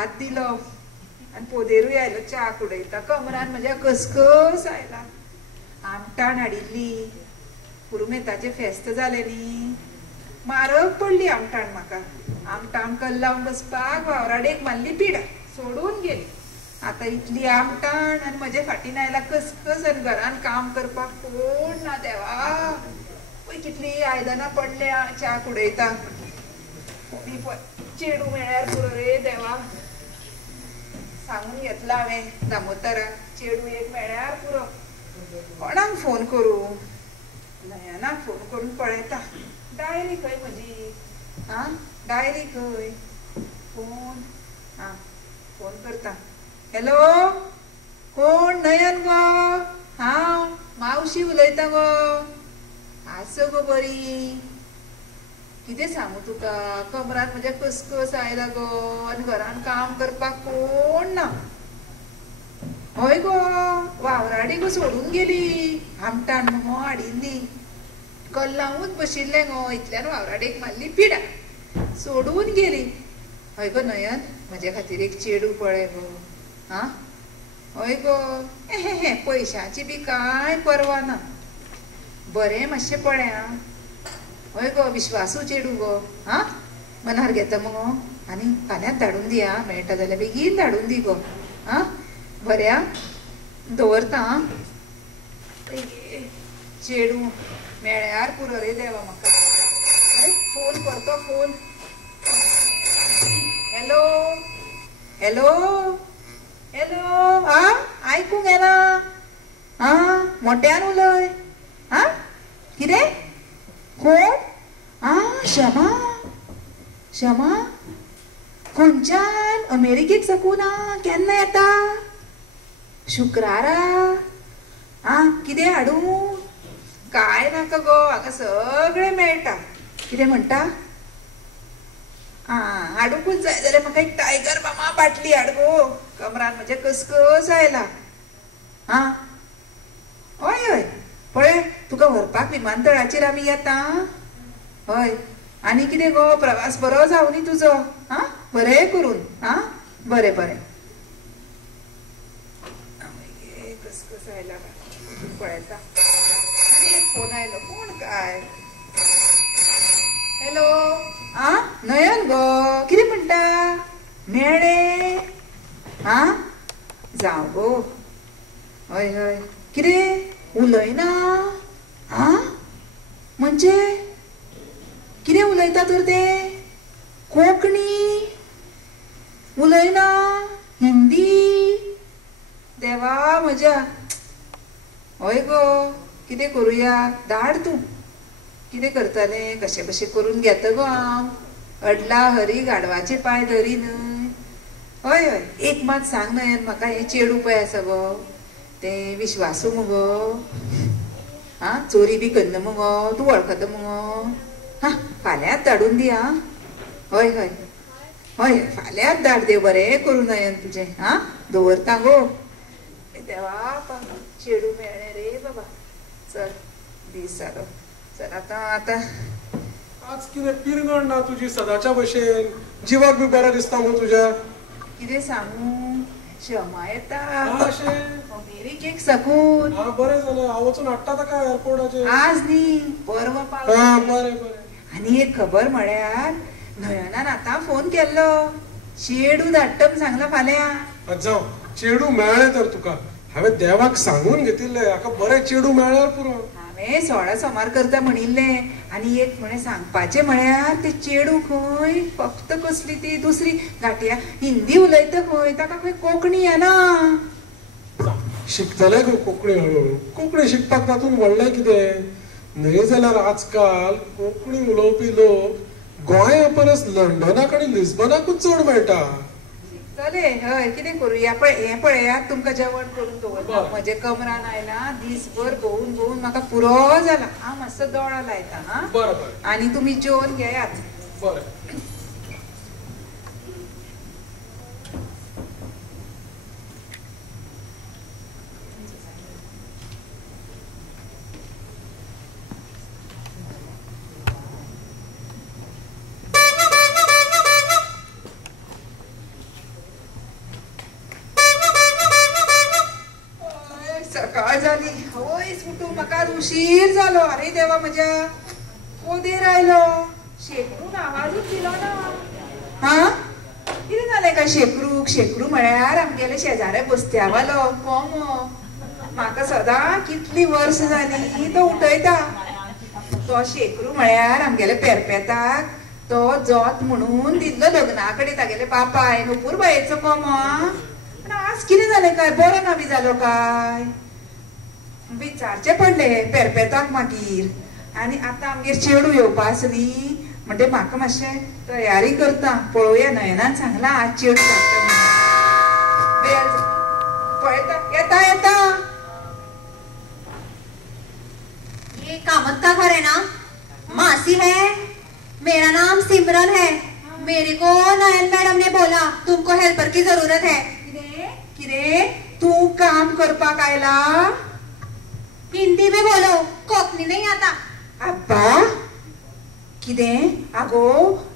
हात दिलो आणि पोदेरूय आयलो च्या कुडयता कमरान म्हज्या कसकस आयला आमटाण हाडिल्ली पुरुमेताचे फेस्त जाले न्ही म्हारग पडली आमटाण म्हाका आमटाण कल्ल लावन बसपाक वावराडेक मारली पिडा सोडून गेली आता इतली आमटाण आणि म्हजे फाटीन आयला कसकस आणि घरान काम करपाक कोण ना देवा पळय कितली आयदनां पडल्या च्या कुडयता चेडू मेळ्यार पुरो रे देवा सांगून घेतला हांवें दामोदराक चेडू एक मेळ्यार पुरो कोणाक फोन करूं नयनाक फोन करून पळयता डायरी खंय म्हजी डायरी खंय फोन फोन करता हॅलो कोण नयन गो हांव मावशी उलयतां गो आस गो बरी कितें सांगू तुका कमरान म्हज्या कसकस आयला गो आनी घरान काम करपाक कोण ना हय गो वावराडी गो सोडून गेली आमटाण मगो हाडिल्ली कल्ल लावून बशिल्लें गो इतल्यान वावराडेक मारली पिडा सोडून गेली हय गो नयन म्हजे खातीर एक चेडू पळय गो हय गो हे पयशांची बी कांय परवा ना बरें मातशें पळय हय गो विश्वासू चेडू गो मनार घेता मगो आनी फाल्यांच धाडून दी मेळटा जाल्यार बेगीन धाडून दी गो बऱ्या दवरता चेडू मेळ्यार पुरो रे देवा म्हाका फोन करतो फोन हॅलो हॅलो हॅलो आयकूंक येना मोट्यान उलय कितें कोण शमा शमा खंयच्यान अमेरिकेक साकून केन्ना येता शुक्रारा कितें हाडूं काय नाका गो हाका सगळें मेळटा कितें म्हणटा हाडूंकूच जाय जाल्यार म्हाका एक टायगर मामा बाटली हाड गो कमरान म्हजे कसकस आयला हय हय पळय तुका व्हरपाक विमानतळाचेर आमी येता हय आनी कितें गो प्रवास बरो जावं न्ही तुजो बरें करून बरें बरें कसकस आयला पळयता आनी एक फोन आयलो कोण काय हॅलो नयन गो कितें म्हणटा मेळ्ळे जावं गो हय हय कितें उलयना म्हणजे कितें उलयता तर ते कोंकणी उलयना हिंदी देवा म्हज्या हय गो कितें करुया धाड तूं कितें करतलें कशें कशें करून घेता गो हांव अडला हरी गाडवाचे पांय धरीन हय हय एक मात सांग नयन म्हाका हें चेडू पळय आसा गो तें विश्वासू मुगो चोरी बी करना मुगो तूं वळखता मुगो फाल्यांच धाडून दी हय हय हय फाल्यांच धाड देव बरें करूं नयन तुजें दवरता गो देवा चेडू मेळ्ळें रे बाबा चल दीस जालो चल आतां आज कितें पिरगण ना तुजी सदाच्या भशेन जिवाक बी बरें दिसता मग तुज्या कितें सांगू शमा येता अमेरिकेक साकून बरें जालें हांव वचून हाडटा ताका एअरपोर्टाचेर आज न्ही परवा बरें बरें आनी एक खबर म्हळ्यार नयनान आतां फोन केल्लो चेडू धाडटा म्हूण सांगला फाल्यां जावं चेडू मेळ्ळें तर तुका हांवें देवाक सांगून घेतिल्लें हाका बरें चेडू मेळ्ळ्यार पुरो हांवें सोळा सोमार करता म्हणिल्लें आनी एक म्हणे सांगपाचें म्हळ्यार ते चेडू खंय फक्त कसली ती दुसरी घाटिया हिंदी उलयता खंय ताका खंय कोंकणी येना शिकतले गो कोंकणी हळूहळू कोंकणी शिकपाक तातूंत व्हडलें कितें न्हय जाल्यार आजकाल कोंकणी उलोवपी लोक गोंया परस लंडनाक आनी लिस्बनाकूच चड मेळटा चले हय कितें करुया पळय हें पळयात तुमकां जेवण करून दवरता म्हजे कमरान आयला दीसभर भोंवून भोंवून म्हाका पुरो जाला हांव मातसो दोळो लायता आनी तुमी जेवन घेयात बरें सकाळ झाली हवय सुटू म्हाका उशीर जालो. अरे देवा म्हज्या कोदेर आयलो. शेकरून आवाजूच दिलो ना. हा कितें जालें काय शेकरूक? शेकरू म्हळ्यार आमगेले शेजारे बस्त्यावालो कोमो. म्हाका सदां कितली वर्स जाली तो उठयता. तो शेकरू म्हळ्यार आमगेले पेरपेताक तो जोत म्हणून दिल्लो लग्ना कडेन तागेले बापाय नुपूर बायेचो कोमो. आज कितें जालें काय? बरो ना बी जालो काय? विचारचें पडलें पेरपेताक मागीर. आनी आतां आमगेर चेडू येवपा आसली म्हणटे म्हाका मातशें तयारी करता. पळोवया नयनान सांगला आज चेडू पळयता. येता येता. ये कामत का घर है ना? मासी है, मेरा नाम सिमरन है. मेरे को नयन मैडम ने बोला तुमको हेल्पर की जरूरत है. किरे तू काम करपाक आयला? हिंदी में बोलो, कोंकणी नहीं आता. अब्बा कितें? आगो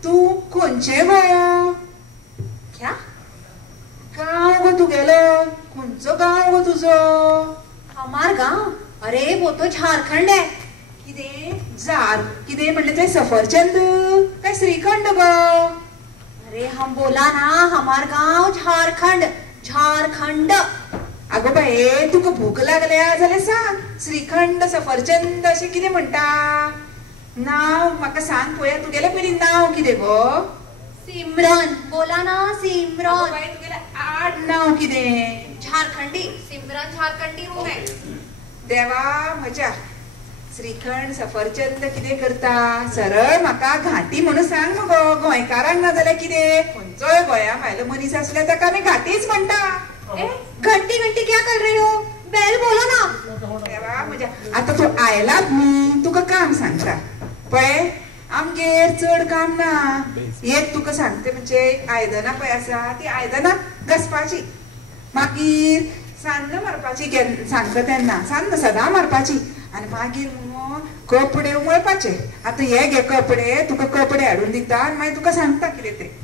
तू खंयचे गोंय? क्या? गांव गो तुगेलो. खंयचो गांव गो तुजो? हमार गांव? अरे वो तो झारखंड है. कितें? कितें म्हणलें तें? सफरचंद काय श्रीखंड गो? अरे हम बोला ना हमार गांव झारखंड. झारखंड. आगो बाये तुका भूक लागल्या जाल्यार सांग. श्रीखंड सफरचंद अशें कितें म्हणटा? नांव म्हाका सांग पळोवया. तुगेलें पयलीं नांव कितें गो? सिमरन. बोला ना सिमरन. तुगेलें आड नांव कितें? झारखंडी. सिमरन झारखंडी हूँ मैं. देवा म्हज्या श्रीखंड सफरचंद कितें करता? सरळ म्हाका घाटी म्हणून सांग मगो. गोंयकारांक ना जाल्यार कितें? खंयचोय गोंया भायलो मनीस आसल्यार ताका आमी घाटीच म्हणटा. घंटी घंटी क्या कर रही हो? बेल बोलो ना. देवा म्हज्या आतां तूं आयलात न्ही तुका काम सांगता पळय. आमगेर चड काम ना. एक तुका सांगता म्हणजे आयदनां पळय आसा ती आयदनां घासपाची. मागीर सान्न मारपाची सांगता तेन्ना सान्न सदां मारपाची. आनी मागीर कपडे उमळपाचे. आतां हे घे कपडे तुका कपडे हाडून दिता आनी मागीर तुका सांगता कितें तें.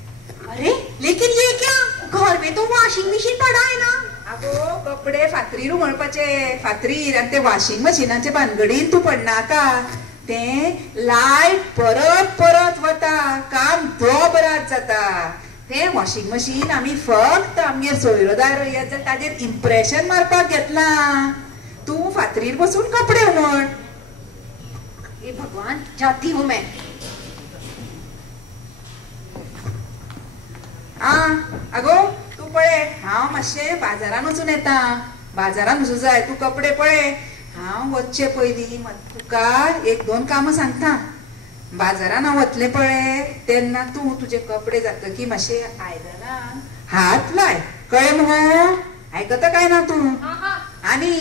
अरे लेकिन ये क्या? घर में तो वॉशिंग मशीन पड़ा है ना. आगो कपडे फातरीर उमळपाचे. फातरीर. आनी ते वॉशिंग मशिनाचे भानगडीन तूं पडनाका. ते लायट परत परत वता. काम दोबरात जाता. ते वॉशिंग मशीन आमी फक्त आमगेर सोयरोदार येत जाल्यार ताजेर इम्प्रेशन मारपाक घेतला. तूं फातरीर बसून कपडे उमळ. हे भगवान जाती हूँ मैं. आगो तू पळय हांव मातशें बाजारान वचून येता. बाजारान वचूं जाय. तूं कपडे पळय. हांव वचचे पयलीं तुका एक दोन कामां सांगता. बाजारान हांव वतलें पळय तेन्ना तूं तुजे कपडे जातकीर मातशें आयदनां हात लाय. कळ्ळें मुगो? आयकता काय ना तूं? आनी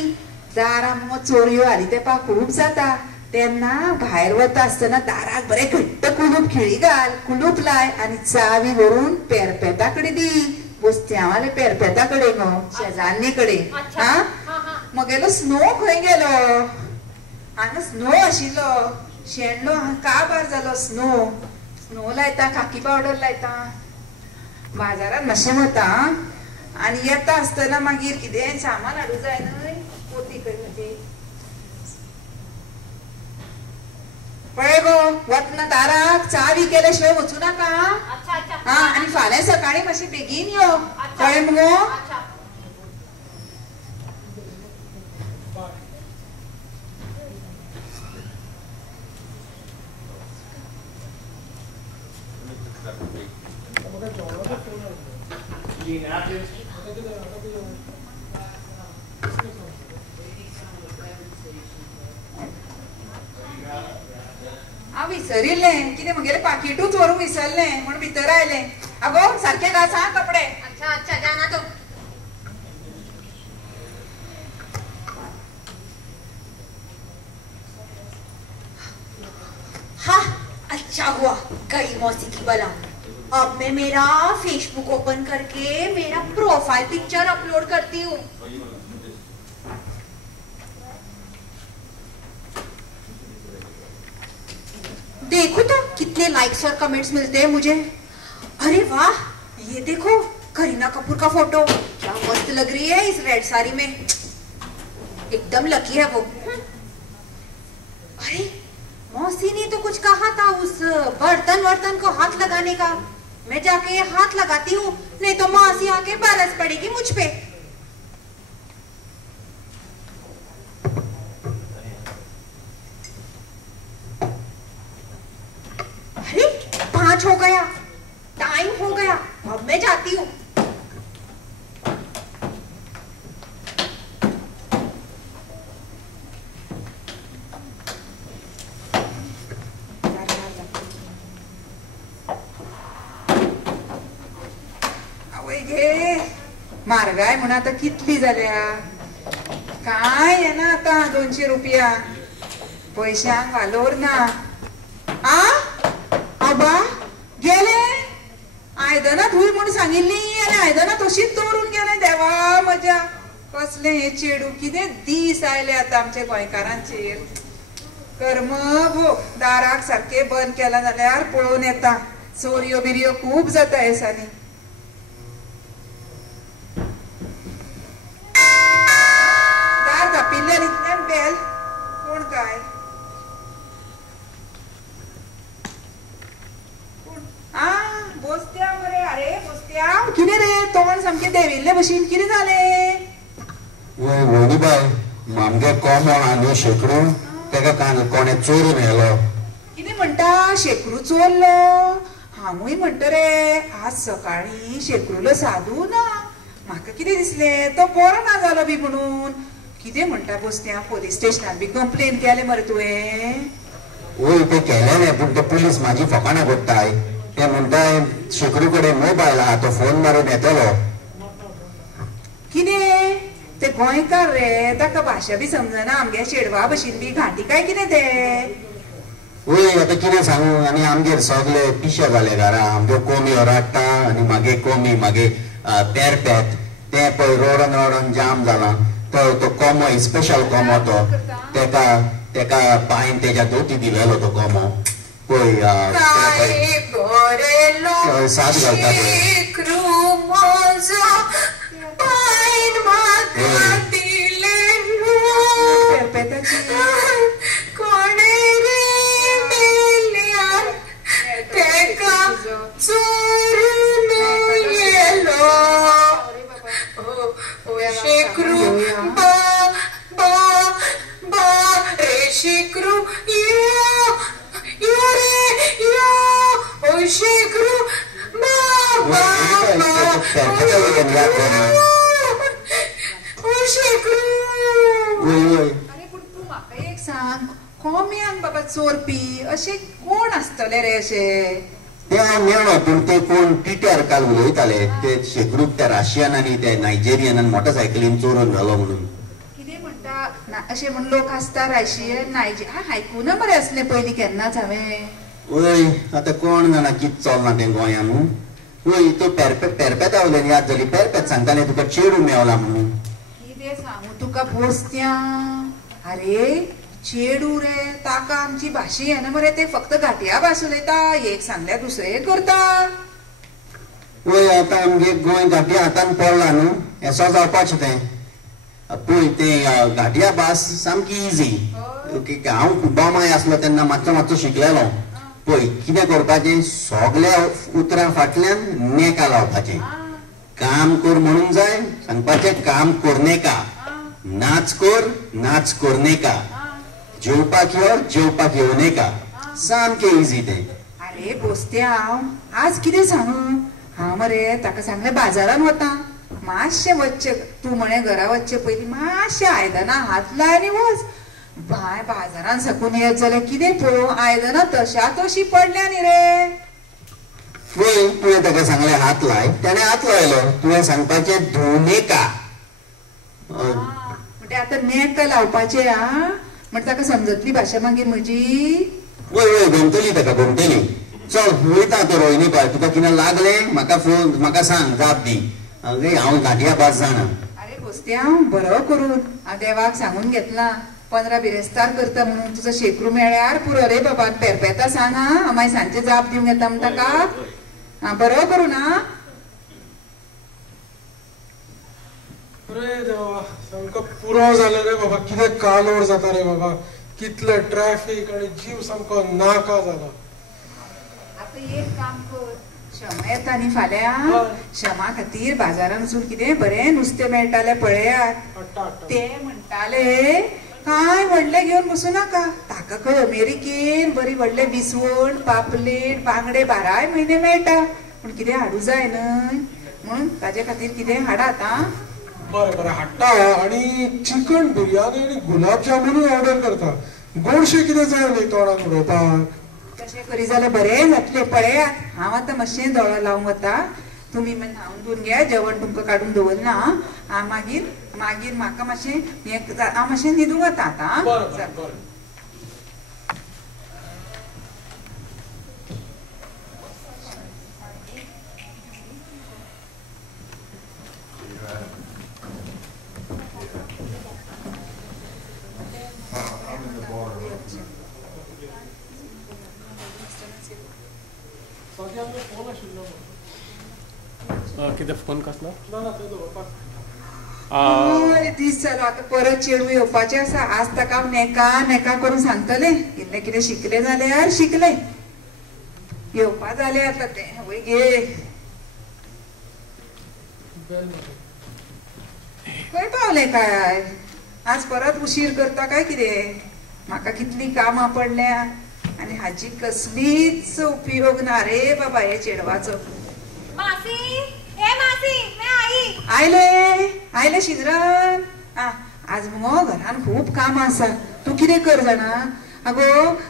दारां मुगो चोरयो हाली तेंपा खूब जाता. तेन्ना भायर वता आसतना दाराक बरें घट्ट कुलूप खिळी घाल. कुलूप लाय आनी चावी व्हरून पेरपेता कडेन दी. बस्त्यावाले पेरपेता कडेन गो शेजान्नी कडेन. म्हगेलो स्नो खंय गेलो? हांगा स्नो आशिल्लो. शेणलो काबार जालो. स्नो लायता. खाकी पावडर लायता. बाजारात मातशें वता आनी येता आसतना मागीर कितें सामान हाडूं जाय न्हय. पोती खंय म्हजी? पळय गो वतना दाराक चावी केल्या शिवाय वचूं नाका. आनी फाल्यां सकाळीं मातशें बेगीन यो. कळ्ळें मुगो? हांव विसरिल्लें. कितें म्हगेलें पाकिटूच व्हरूंक विसरलें म्हूण भितर आयलें. आगो सारकें घास आं कपडे. अच्छा अच्छा जाना तो. हाँ अच्छा हुआ गई मौसी की बला. अब मैं मेरा फेसबुक ओपन करके मेरा प्रोफाइल पिक्चर अपलोड करती हूँ. देखो तो कितने लाइक्स और कमेंट्स मिलते हैं मुझे. अरे वाह ये देखो करीना कपूर का फोटो. क्या मस्त लग रही है इस रेड साड़ी में. एकदम लकी है वो। अरे मौसी ने तो कुछ कहा था उस बर्तन वर्तन को हाथ लगाने का। मैं जाके हाथ लगाती हूँ, नहीं तो मौसी आके बरस पड़ेगी मुझ पे। अरे 5 हो गया, टाइम हो गया, अब मैं जाती हूँ। मारगाय म्हणून आता कितली जाल्या काय येना आता 200 रुपया पैशांक वालोर ना। आबा गेले आयदनां धुय म्हणून सांगिल्ली आनी आयदनां तशीच दवरून गेले। देवा म्हज्या कसले हे चेडू, कितें दीस आयले आता आमच्या गोंयकारांचेर। कर्म भो दाराक सारखे बंद केला जाल्यार पळोवन येता, चोरयो बिरयो खूब जाता हे दिसांनी। बेल कोण काय बोसत्या मरे। अरे बोसत्या कितें रे तोंड सामकें देविल्ले भशेन कितें जालें? वय वणी बाय आमगे कोमो आनी शेकडू तेका कोणे चोरून व्हेलो। कितें म्हणटा शेकडू चोरलो? हांवूय म्हणटा रे आज सकाळी शेकडूलो साधू ना, म्हाका कितें दिसलें तो बरो ना जालो बी म्हणून। कितें म्हणटा बोसत्या पोलीस स्टेशनार बी कंप्लेन केले मरे तुवें? वय ते केलेले पूण ते पुलीस म्हाजी फकाणां करताय। ते म्हणटाय शेकडू कडेन मोबायल आहा तो फोन मारून येतलो। कितें ते गोंयकार रे, ताका भाशा बी समजना आमगे चेडवा भशेन बी घांटी काय कितें ते? वय आता कितें सांगू आनी आमगेर सगळे पिशे जाले घरा। आमगे कोंबयो राडटा आनी मागे कोंबी मागे पेरपेत ते पळय रोडोन रोडोन जाम जाला। तो कोमो स्पेशल कोमो तो तेका पायन तेच्या दोती दिलेलो तो कोमो पळय साद घालता कोंब्यांक बाबा चोरपी अशे कोण आसतले रे? अशे ते मेळ्ळो पूण ते कोण टिट्यार काल उलयताले ते शेकडूक त्या रशियन आनी ते नायजेरियनान मोटरसायकलीन चोरून घालो म्हणून। कितें म्हणटा अशे म्हण लोक आसता रशियन नायजेरियन आयकूना मरे असले पयलीं केन्नाच हांवें। वय आता कोण जाणा कितें चलना तें गोंयान। वय तो पेरपेत आवले याद जाली पेरपेत सांगताले तुका चेडू मेवला म्हणून। कितें सांगू तुका बोसत्या, अरे चेडू रे ताका आमची भाशा येना मरे, ते फक्त घाटिया भास उलयता, एक सांगल्यार दुसरें करता। वय आता आमगे गोंय घाटिया हातान पडला न्हू, हेसो जावपाचें तें। पळय ते घाटिया भास सामकी इजी। हांव बोमाय आसलो तेन्ना मातसो मातसो शिकलेलो। पळय कितें करपाचें सगल्या उतरां फाटल्यान नेका लावपाचें। काम कर म्हणून जाय सांगपाचें काम करने का, नाच करने का, जेवपाक येवने का, सामकें इजी तें। अरे बोसत्या आज कितें सांगू हांव मरे ताका सांगलें बाजारान वता, मातशें वच्चें तूं म्हणे घरा वच्चे पयलीं मातशें आयदनां हात लाय आनी वच। बाय बाजारान साकून येत जाल्यार कितें पळोव आयदनां तशा तशी पडल्या न्ही रे। वय तुवें ताका सांगलें हात लाय, ताणें हात लायलो। तुवें सांगपाचें धुवने का, म्हणजे आतां नेक लावपाचें म्हण ताका समजतली भाशा मागीर म्हजी। वय गमतली ताका गमतली। चल वयता तर रोहिणी बाय तुका कितें लागलें म्हाका सांग जाप दी। हांव घाटिया भास जाणा। अरे बोसत्या बरो करून हांव देवाक सांगून घेतला 15 बिरेस्तार करता म्हणून। तुजो शेकडू मेळ्यार पुरो रे बाबा, पेरपेता सांग हांव मागीर सांजचे जाप दिवंक येता म्हण ताका। बरो करून अरे देवा सामको पुरो जालो रे बाबा कितें कालोड जाता रे बाबा कितले ट्रॅफिक आणि जीव सामको नाका जाला आता एक काम कर क्षमा येता न्ही फाल्यां क्षमा खातीर बाजारान वचून कितें बरें नुस्तें मेळटालें पळयात ते म्हणटाले काय व्हडले घेवन बसूं नाका ताका खंय अमेरिकेन बरी व्हडले विसवण पापलेट बांगडे 12 म्हयने मेळटा पूण कितें हाडूं जाय न्हय म्हणून ताजे खातीर कितें हाडात आं बरें बरें हाडटा आणि चिकन बिर्याणी आणि गुलाब जामुनूय ऑर्डर करता गोडशें कितें जाय न्ही तोंडाक उडोवपाक तशें करी जाल्यार बरें जातलें पळयात हांव आतां मातशें दोळो लावंक वता तुमी न्हांवन धुवन घे जेवण तुमकां काडून दवरना हांव मागीर म्हाका मातशें हांव मातशें न्हिदूंक वता आतां बरें बरें कितें फोन कसलो दीस जालो आतां परत चेडूं येवपाचें आसा आज ताका हांव नेका करून सांगतलें इल्लें कितें शिकलें जाल्यार शिकलें येवपा जालें आतां तें वय गे खंय पावलें काय आज परत उशीर करता काय कितें म्हाका कितलीं कामां पडल्या आनी हाची कसलीच उपयोग ना रे बाबा हे चेडवाचो मासी ए मासी मैं आई आयले शिंद्रन आज मगो घरान खूब काम आसा तूं कितें कर जाणा आगो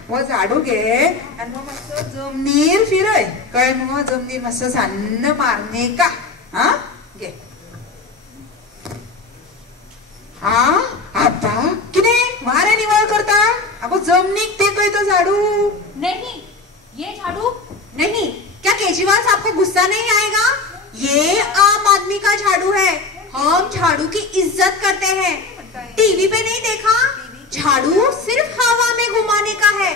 हो झाडू घे आनी मग मातसो जमनीर फिरय कळ्ळें मगो जमनीर मातसो सान्न मारने का आं घे आब्बा कितें वारें निवळ करता आगो जमनीक ते कळय तो झाडू नहीं ये झाड़ू नहीं क्या केजरीवाल साहब को गुस्सा नहीं आएगा ये आम आदमी का झाड़ू है हम झाड़ू की इज्जत करते हैं टीवी पे नहीं देखा झाड़ू सिर्फ हवा में घुमाने का है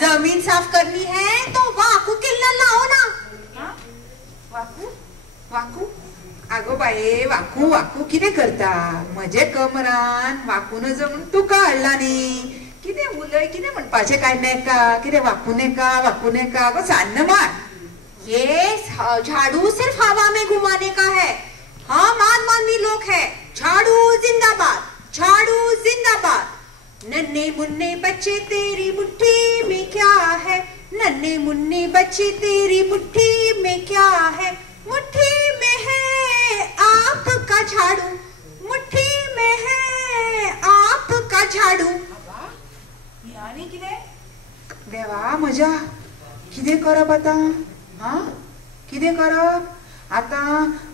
जमीन साफ करनी है तो वाकू किल्लर लाओ ना वाकू वाकू आगो बाये वाकू वाकू कितें करता म्हजे कमरान वाकून जमून तुका हाडला न्ही कितें उलय कितें म्हणपाचें काय नेका कितें वाकू नेका आगो सान्न मार ये झाड़ू सिर्फ हवा में घुमाने का है हम आदमी लोग हैं झाड़ू जिंदाबाद नन्हे मुन्ने बच्चे तेरी मुट्ठी में क्या है नन्हे मुन्ने बच्चे तेरी मुट्ठी में क्या है मुट्ठी में है आपका झाड़ू मुट्ठी में है आपका झाड़ू यानी कितें देवा म्हज्या कितें करप आतां कितें करप आतां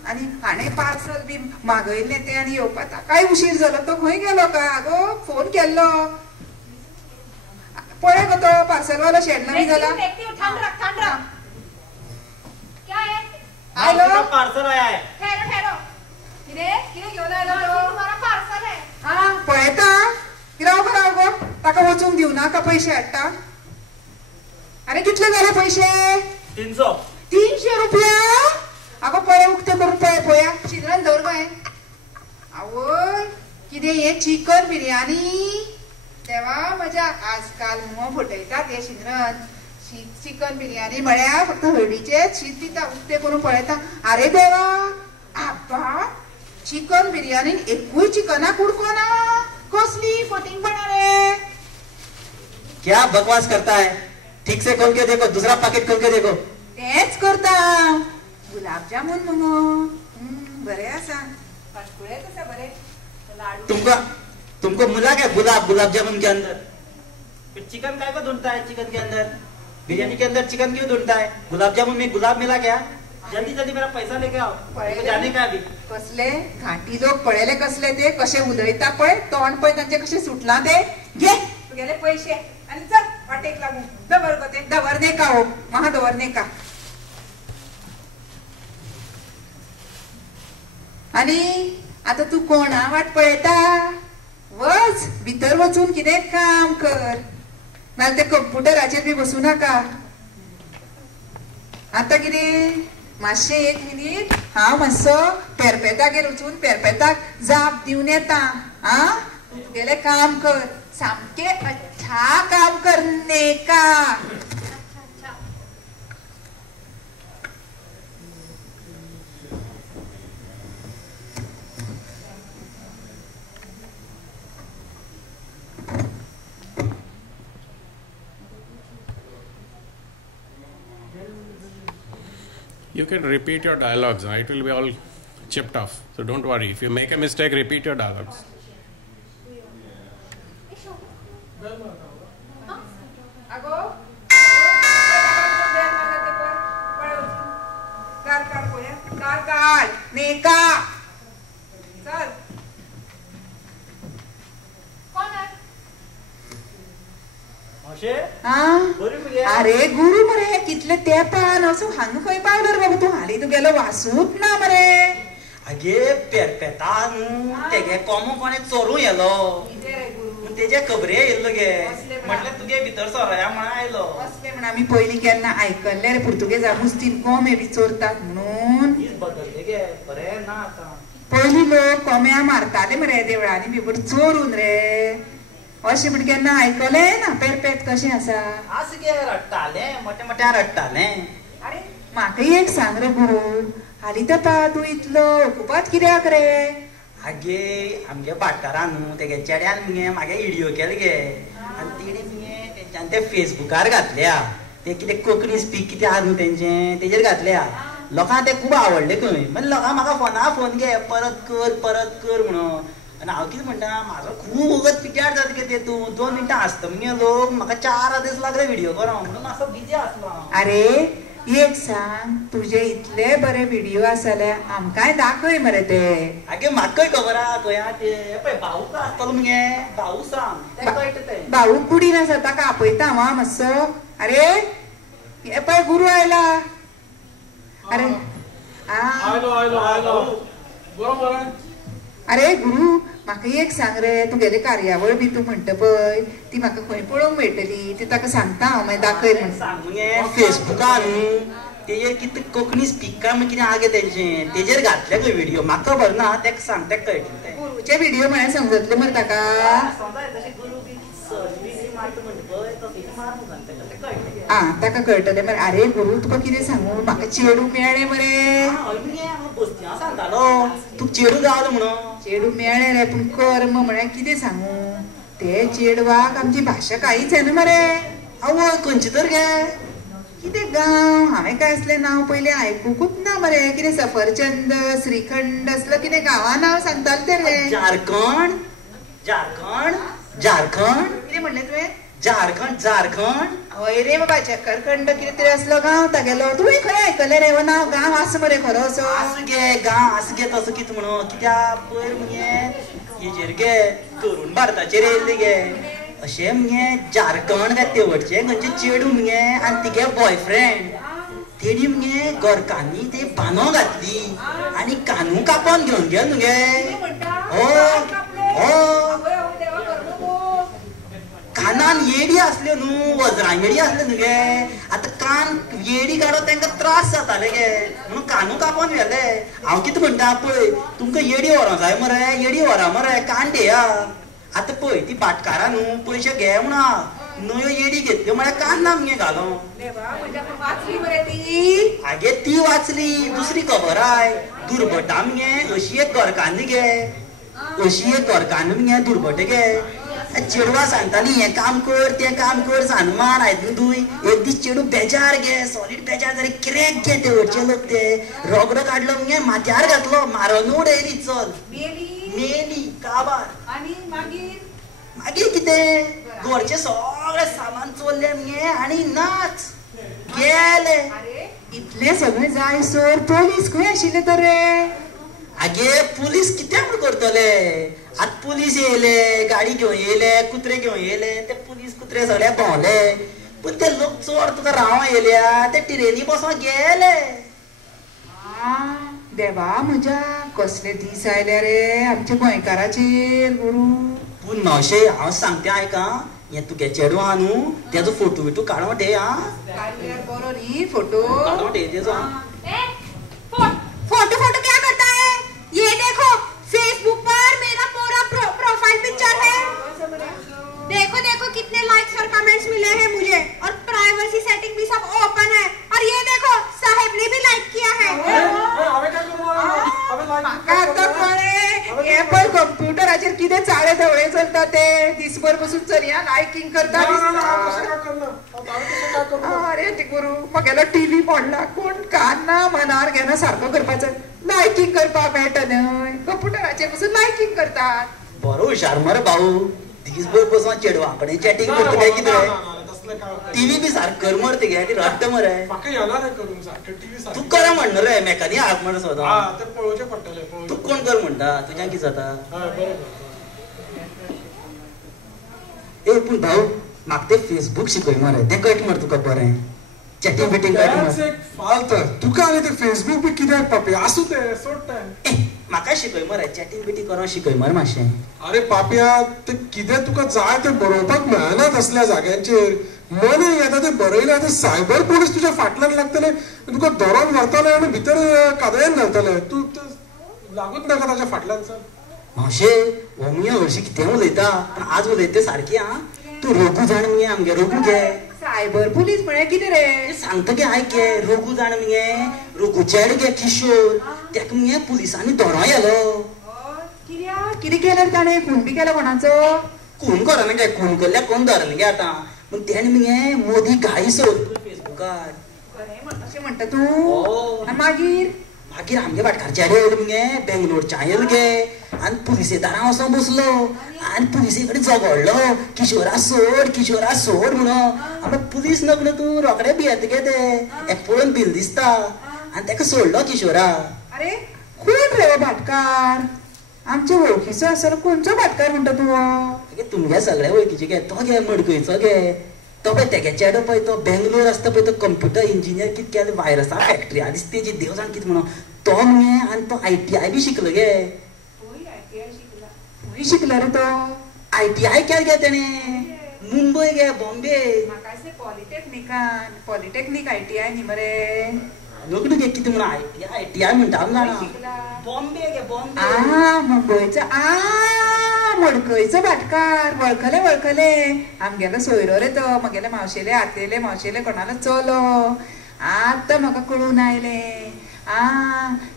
आनी हाणें पार्सल बी मागयल्लें तें आनी येवपा ताकाय उशीर जालो तो खंय गेलो काय आगो फोन केल्लो पळय गो तो पार्सलवालो शेणला बी जाला आयलो पार्सल आया है कितें घेवन आयलो तो पळयता राव गो ताका वचूंक दिवनाका पयशे हाडटा अरे कितले जाले पयशे 300 रुपया आगो पळय उक्ते करून पळया शिंद्रान दवर गोंय आवय कितें हे चिकन बिर्याणी देवा म्हज्या आजकाल मुगो फटयतात हे शिंद्रन चिकन बिर्याणी म्हळ्यार फक्त हळदीचे शीत दिता उक्ते करून पळयता अरे देवा आब्बा चिकन बिर्याणी एकूय चिकनाक उडको ना कसली फटिंगपणा रे क्या बकवास करता है ठीक से खोल के देखो दूसरा पैकेट खोल के देखो तेच करता गुलाब जामुन मगो बरे आसा पाटकुळेच आसा बरे लाडू तुमको मिला क्या गुलाब जामुन के अंदर फिर चिकन काय को ढूंढता है चिकन के अंदर बिरयानी के अंदर चिकन क्यों ढूंढता है गुलाब जामुन में गुलाब मिला क्या जल्दी मेरा पैसा लेके आओ मेरे जाने का अभी कसले घाटी लोक पळयले कसले ते कशे उलयता पळय तोंड पळय तांचे कशे सुटला ते घे तुगेले पैसे आनी चल वाटेक लागू दवर गो ते दवर नेका हो महा दवर नेका आनी आता तू कोणा वाट पळयता वच भितर वचून कितें काम कर नाल्यार ते कंप्युटराचेर बी बसू नाका आता कितें मातशें एक मिनीट हांव मातसो पेरपेतागेर वचून पेरपेताक जाप दिवन येता आं तुगेलें काम कर सामकें अच्छा काम कर नेका. You can repeat your dialogues. It will be all chipped off. So don't worry. If you make a mistake, repeat your dialogues. अरे गुरु मरे कितले तेंपान असो हांगा खंय पावलो रे बाबा तूं हाली तुगेलो वासूच ना मरे. आगे पेरपेता तेगे कोमो कोणे चोरूं येलो तेजे खबरे येयल्लो गे म्हटल्यार तुगे भितर सोरया म्हणून आयलो. असले म्हण आमी पयलीं केन्ना आयकल्ले रे पुर्तुगेजा मुस्तीन कोंबे बी चोरतात म्हणून. बदलले गे बरें ना आतां. पयलीं लोक कोंब्या मारताले मरे देवळांनी बी बरें चोरून रे अशें म्हण केन्ना आयकलें ना पेरपेत कशें आसा. आस गे रडटाले मोठे मोठ्या रडटाले. अरे म्हाका एक सांग रे गुरू हालीं तेंपा तूं इतलो ओकुपात कित्याक रे. आगे आमगे भाटकारान न्हू तेगे चेड्यान मगे म्हागे व्हिडिओ केले गे आनी तेणी मगे तेंच्यान ते फेसबुकार घातल्या ते कितें कोंकणी स्पीक कितें आहा न्हू तेंचें तेजेर घातल्या लोकांक ते खूब आवडले खंय मागीर लोकांक म्हाका फोन घे परत कर म्हणून. आनी हांव कितें म्हणटा म्हाजो खूब वगत पिड्ड्यार जाता गे तेतून 2 मिनटां आसता मगे लोक म्हाका 4 दीस लागले व्हिडिओ करूंक म्हणून मातसो बिजी आसलो. अरे एक सांग तुझे इतले बरे व्हिडिओ आसा जाल्यार आमकांय दाखय मरे ते. आगे म्हाकाय खबर आहा खंय ते पळय भाऊक आसतलो मगे भाऊ सांग तेका कळटा तें. भाऊ कुडीन आसा ताका आपयता हांव मातसो. अरे हे पळय गुरू आयला. अरे आयलो बरोबर आहे. अरे गुरु म्हाका एक सांग रे तुगेले कार्यावळ बी तूं म्हणटा पळय ती म्हाका खंय पळोवंक मेळटली ती ताका सांगता हांव मागीर दाखय म्हण. सांग मगे फेसबुकार न्हू तेजेर कितें कोंकणी स्पीक काय कितें आहा गे तेंचें तेजेर घातले खंय व्हिडिओ म्हाका खबर ना तेका सांग तेका कळटलें तें. गुरूचे व्हिडिओ म्हळ्यार समजतले मरे ताका. आं ताका कळटलें मरे. अरे गुरू तुका कितें सांगू म्हाका चेडू मेळ्ळें मरे. तूं चेडू गावलो म्हणून. चेडू मेळ्ळें रे पूण कर्म म्हळ्यार कितें सांगू ते चेडवाक आमची भाशा कांयच येना मरे. आवय खंयची तर गे कितें गांव हांवें काय असलें नांव पयलीं आयकूंकूच ना मरे. कितें सफरचंद श्रीखंड असलो कितें गांवां नांव सांगताले ते रे. झारखंड कितें म्हणलें तुवें. झारखंड हय रे बाबा चक्करखंड कितें तरी असलो गांव तागेलो. तुवें खंय आयकलें रे नांव गांव आसा मरे खरो असो. आस गे गांव आस गे तसो कितें म्हणून कित्याक पयर मगे हेजेर गे तरुण भारताचेर येयल्ले गे अशें मगे झारखंड काय तेवटचें खंयचें चेडू मगे आनी तिगे बॉयफ्रेंड तेणी मगे गोरकांनी ते बांदो घातली आनी कानू कापोन घेवन गेल मगे. कानान येडी असल्यो न्हू वज्रां येडी असल्यो न्हू गे आतां कान येडी काडून तांकां त्रास जाताले गे म्हणून कानू कापोन व्हेले. हांव कितें म्हणटा पळय तुमकां येडी व्हरों जाय मरे येडी व्हरा मरे कान देया. आतां पळय ती भाटकारां न्हू पयशे घे म्हणा न्हयो येडी घेतल्यो म्हळ्यार कान ना मगे घालो. आगे ती वाचली दुसरी खबर आय दुर्भटा मगे अशी एक घरकान्नी गे अशी एक घरकान्न मगे दुर्भट गे चेडवा सांगताली हें काम कर तें काम कर सांग मार आयदन धुय. एक दीस चेडू बेजार गे सॉलिड बेजार जालें किरें गे ते वरचे लोक ते रोगडो काडलो मगे माथ्यार घातलो मारून उडयली चल मेली काबार. आनी मागीर कितें घरचें सगळें सामान चोरलें मगे आनी नाच गेले. इतलें सगळें जाय सर पोलीस खंय आशिल्ले तर रे. आगे पुलीस कितें म्हूण करतले आतां पुलीस येयले गाडी घेवन येयले कुत्रे घेवन येयले ते पुलीस कुत्रे सगळे भोंवले पूण ते लोक चोर तुका रावों येयल्या ते ट्रेनी बसोन गेले. देवा म्हज्या कसले दीस आयले रे आमच्या गोंयकाराचेर गुरू. पूण नशे हांव सांगता आयका हें तुगे चेडू आहा न्हू तेजो फोटो बिटो काडून ठेय. बरो न्ही फोटो काडून ठेय तेजो. हे पण कंप्युटराचेर कितें चाळे धवळे चलता ते दिसभर बसून चलया लायकिंग करता अरे ते गुरु म्हागेलो टीव्ही पडला कोण कान्ना मनार घेना सारको करपाचो लायकिंग करपाक मेळटा न्हय कंप्युटराचेर बसून लायकिंग करतात. बरो हुशार मरे भाऊ दिसभर बसून चेडवा कडेन चॅटिंग करता काय कितें टीव्ही बी सारखं कर मरे ते रट्ट मरे तू करा म्हणणार रे मेकानी हाक म्हणून स्वता तू कोण कर म्हणटा तुज्यान कितें जाता. ए पूण भाऊ म्हाका ते फेसबुक शिकय मरे ते कळटा मरे तुका बरें चॅटिंग बिटिंग फालत तुका आनी ते फेसबुक बी कित्याक पापी आसूं ते सोडटा म्हाका शिकय मरे चॅटिंग बिटिंग करून शिकय मरे मातशें. अरे पापया ते कितें तुका जाय ते बरोवपाक मेळना तसल्या जाग्यांचेर मनाय येता ते बरयले ते सायबर पुलीस तुज्या फाटल्यान लागतले तुका धरून व्हरतले आनी भितर कादळ्यान घालतले तूं लागूच नाका ताच्या फाटल्यान चल. मावशे हो मुगे हरशीं कितें उलयता पण आज उलयता सारकी आं तू रोगू जाण मगे आमगे रोगू घे सायबर पुलीस म्हळ्यार कितें रे सांगता गे आयक गे रोगू जाण मगे रोगू चेड गे किशोर तेका मगे पुलिसांनी धरो येलो. कित्याक कितें केलें ताणें खून बी केलो कोणाचो खून करना गे खून केल्ल्या कोण धरना गे आतां पूण तेणे मगे मोदी घाई सोद फेसबुकार अशें म्हणटा तूं आनी मागीर मागीर आमगे भाटकार चेडो येयलो मगे बेंगलोरच्या येयलो गे आनी पुलिसे दारां वचोन बसलो आनी पुलिसे कडेन झगडलो किशोरा सोड म्हणून आमी पुलीस नग न्हू तूं रोखडे भियेता गे ते एक पळोवन भिल दिसता आनी ताका सोडलो किशोरा. अरे कोण रे भाटकार आमचे वळखीचो आसलो खंयचो भाटकार म्हणटा तूं तुमगे सगळे वळखीचे गे तो गे मडकयचो गे तो पळय तेगे चेडो पळय तो बेंगलोर आसता पळय तो कंप्युटर इंजिनियर कितें केलें वायरसा फॅक्टरी दिसता तेजी देव जाण कितें म्हणून तो मगे आनी तो ITI बी शिकलो गे. खंय शिकला रे तो ITI केलें गे तेणे मुंबय गे बॉम्बे म्हाका पॉलिटेक्निक ITI न्ही मरे नको गे कितें म्हणून ITI म्हणटा जाणा बॉम्बे गे बॉम्बे मुंबयचो मडकयचो भाटकार वळखले आमगेलो सोयरो रे तो म्हगेले मावशेले कोणालो चलो आतां म्हाका कळून आयले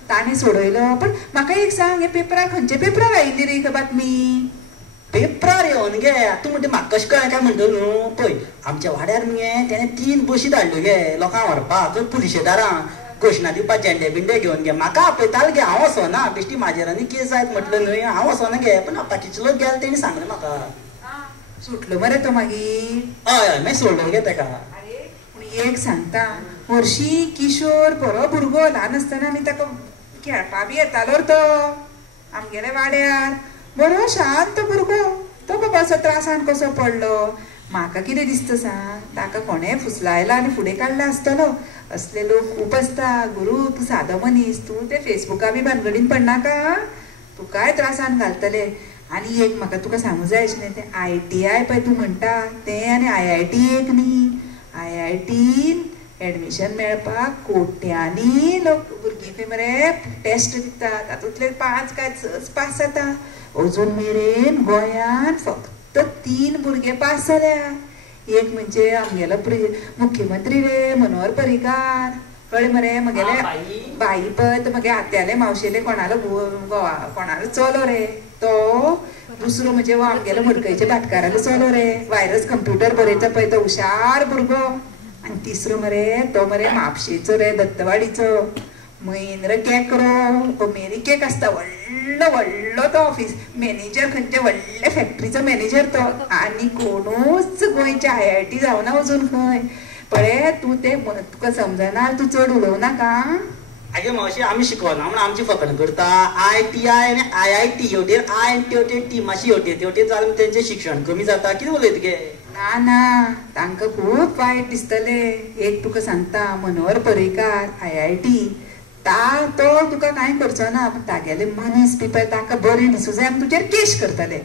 ताणें सोडयलो. पण म्हाका एक सांग हे पेपरार खंयच्या पेपरार आयिल्ली रे बातमी पेपरार येवन गे तूं म्हणटा म्हाका कशें कळ्ळें काय म्हणटा न्हू पळय आमच्या वाड्यार मगे तेणें 3 बशी धाडल्यो गे लोकांक व्हरपाक पुलिशे दारां घोशणा दिवपाक झेंडे बिंडे घेवन गे म्हाका आपयतालो गे हांव वचना बेश्टी म्हाजेर आनी केस जायत म्हटलं न्हय हांव वचना गे पण बाकीचे लोक गेले तेणी सांगलें म्हाका सुटलो मरे तो मागीर हय मागीर सोडलो गे ताका. अरे पूण एक सांगता हरशीं किशोर बरो भुरगो ल्हान आसतना आमी ताका खेळपा बी येतालो तो आमगेले वाड्यार बरो शांत भुरगो तो बाबा असो त्रासान कसो पडलो म्हाका कितें दिसता सांग ताका कोणें फुसलायला आनी फुडें काडला आसतलो असले लोक खूब आसता. गुरू तूं सादो मनीस तूं ते फेसबुका बी भानगडीन पडनाका तुकाय त्रासान घालतले. आनी एक म्हाका तुका सांगूं जाय आशिल्लें तें ITI पळय तूं म्हणटा तें आनी IIT एक न्ही IITन एडमिशन मेळपाक कोट्यांनी लोक भुरगीं खंय मरे टेस्ट दितात तातूंतले 5 काय 6 पास जाता. अजून मेरेन गोंयान फक्त 3 भुरगे पास जाल्या. एक म्हणजे आमगेलो मुख्यमंत्री रे मनोहर पर्रीकार कळ्ळें मरे म्हगेले बाई पळय तो म्हगे आत्याले मावशेले कोणालो चलो रे तो दुसरो म्हणजे वो आमगेलो मडकयचे भाटकारालो चलो रे वायरस कंप्युटर बरयता पळय तो हुशार भुरगो. आनी तिसरो मरे तो मरे म्हापशेचो रे दत्तवाडीचो महेंद्र केकरो अमेरिकेक आसता व्हडलो तो ऑफिस मॅनेजर खंयचे व्हडले फॅक्टरीचो मॅनेजर तो आनी कोणूच गोंयचे IIT जावना अजून खंय पळय तूं ते तुका समजना तूं चड उलोव नाका. आगे मावशी आमी शिकवना म्हण आमची फकाण करता ITI आनी IIT हेवटेर आय आनी तेवटेर टी मातशी हेवटेर जाल्यार तेंचें शिक्षण कमी जाता कितें उलयता गे. ना तांकां खूब वायट दिसतले. एक तुका सांगता मनोहर पर्रीकार IIT तो तुका कांय करचो ना पूण तागेले मनीस बी पळय ताका बरें दिसूं जाय आनी तुजेर केस करतले.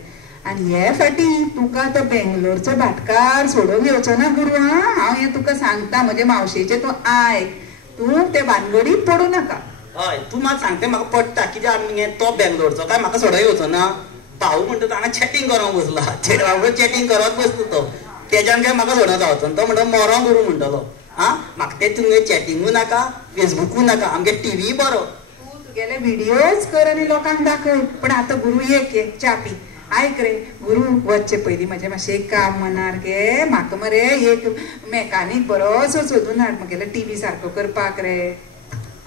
आनी हे फाटी तुका तो बेंगलोरचो भाटकार सोडून घेवचो ना गुरू हांव हें तुका सांगता म्हजे मावशेचें तूं आयक तूं ते भानगडी पडूं नाका. हय तूं मात सांगता म्हाका पडटा कित्याक आमी तो बेंगलोरचो काय म्हाका सोडून घेवचो ना. भाऊ म्हणटा हांगा चॅटिंग करपाक बसला चेडवा बरोबर चॅटिंग करत बसलो तो तेज्यान काय म्हाका सोडून जावचो तो म्हणटा मरो गुरू म्हणटलो म्हाका ते तुमगे चॅटिंगू नाका फेसबुकू नाका आमगे टीव्ही बरो तुगेले व्हिडिओज कर आणि लोकांक दाखय. पण आता गुरु एक च्या पी. ऐक रे गुरु, वचचे पयली माझे मातशें एक काम मनार गे. म्हाका मरे एक मेकॅनीक बरोसो सोदून हाड म्हगेलो टीव्ही सारको करपाक रे.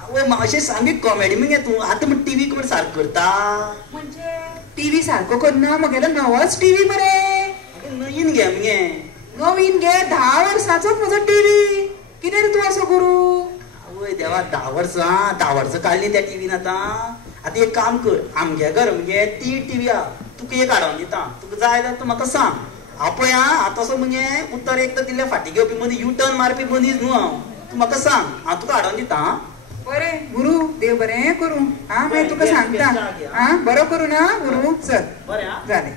आवय मातशें सांगी कॉमेडी मगे तू. आता मग टीव्ही कोण सारको करता? म्हणजे टीव्ही सारको करना, म्हगेलो नवोच टीव्ही मरे. नवीन घे मगे. नवीन घे, 10 वर्साचोच म्हजो टीव्ही. कितें रे तूं असो गुरु? आवय देवा, 10 वर्सां काडली त्या टीव्हीन आता एक काम कर, आमगे घर मगे 3 टीव्ही हा. तुका एक हाडून दिता. तुका जाय जाल्यार तूं म्हाका सांग. आपय आतांसो म्हणजे उत्तर एक तर दिल्ले फाटी घेवपी मदीं यू टर्न मारपी मनीस न्हू हांव. तूं म्हाका सांग, हांव तुका हाडून दिता. बरें गुरु, देव बरें करूं. मागीर तुका सांगता. बरो करूं ना गुरु? चल बरें जालें.